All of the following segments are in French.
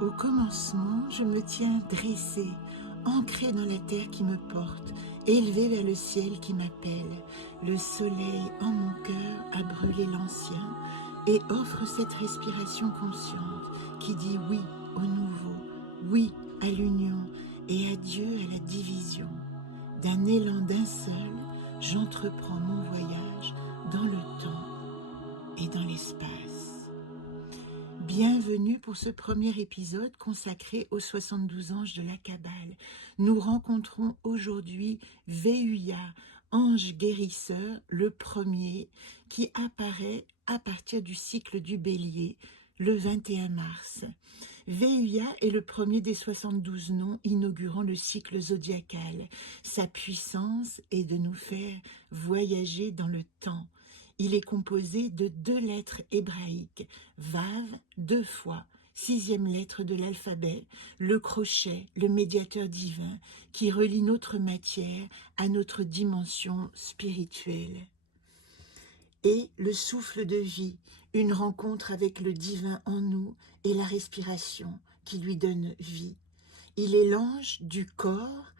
Au commencement, je me tiens dressée, ancrée dans la terre qui me porte, élevée vers le ciel qui m'appelle. Le soleil en mon cœur a brûlé l'ancien et offre cette respiration consciente qui dit oui au nouveau, oui à l'union et adieu à la division. D'un élan d'un seul, j'entreprends mon voyage dans le temps et dans l'espace. Bienvenue pour ce premier épisode consacré aux 72 anges de la Kabbale. Nous rencontrons aujourd'hui Ve'uya, ange guérisseur, le premier, qui apparaît à partir du cycle du Bélier, le 21 mars. Ve'uya est le premier des 72 noms inaugurant le cycle zodiacal. Sa puissance est de nous faire voyager dans le temps. Il est composé de 2 lettres hébraïques, Vav, 2 fois, 6e lettre de l'alphabet, le crochet, le médiateur divin, qui relie notre matière à notre dimension spirituelle. Et le souffle de vie, une rencontre avec le divin en nous et la respiration qui lui donne vie. Il est l'ange du corps,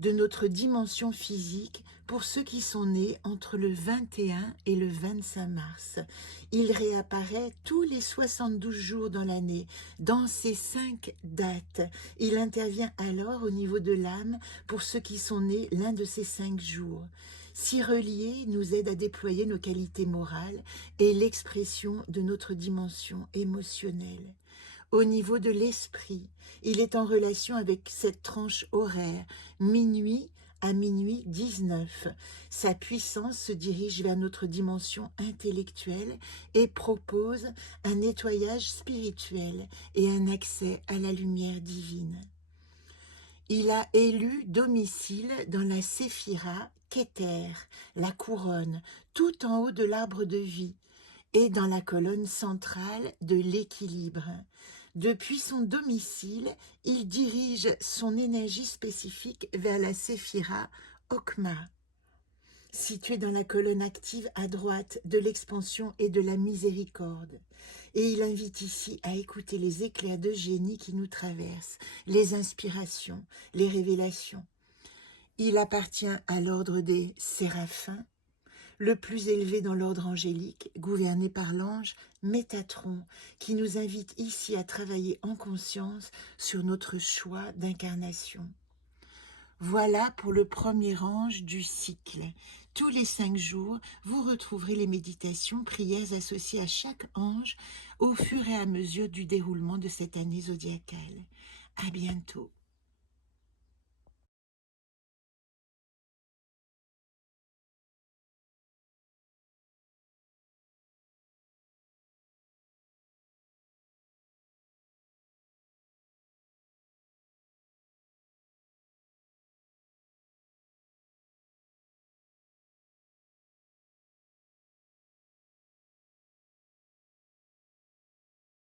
de notre dimension physique pour ceux qui sont nés entre le 21 et le 25 mars. Il réapparaît tous les 72 jours dans l'année, dans ces 5 dates. Il intervient alors au niveau de l'âme pour ceux qui sont nés l'un de ces 5 jours. S'y relier nous aide à déployer nos qualités morales et l'expression de notre dimension émotionnelle. Au niveau de l'esprit, il est en relation avec cette tranche horaire, minuit à minuit 19. Sa puissance se dirige vers notre dimension intellectuelle et propose un nettoyage spirituel et un accès à la lumière divine. Il a élu domicile dans la séphira Keter, la couronne, tout en haut de l'arbre de vie, et dans la colonne centrale de l'équilibre. Depuis son domicile, il dirige son énergie spécifique vers la séphira Okma, située dans la colonne active à droite de l'expansion et de la miséricorde. Et il invite ici à écouter les éclairs de génie qui nous traversent, les inspirations, les révélations. Il appartient à l'ordre des séraphins, le plus élevé dans l'ordre angélique, gouverné par l'ange Métatron, qui nous invite ici à travailler en conscience sur notre choix d'incarnation. Voilà pour le premier ange du cycle. Tous les 5 jours, vous retrouverez les méditations, prières associées à chaque ange au fur et à mesure du déroulement de cette année zodiacale. À bientôt.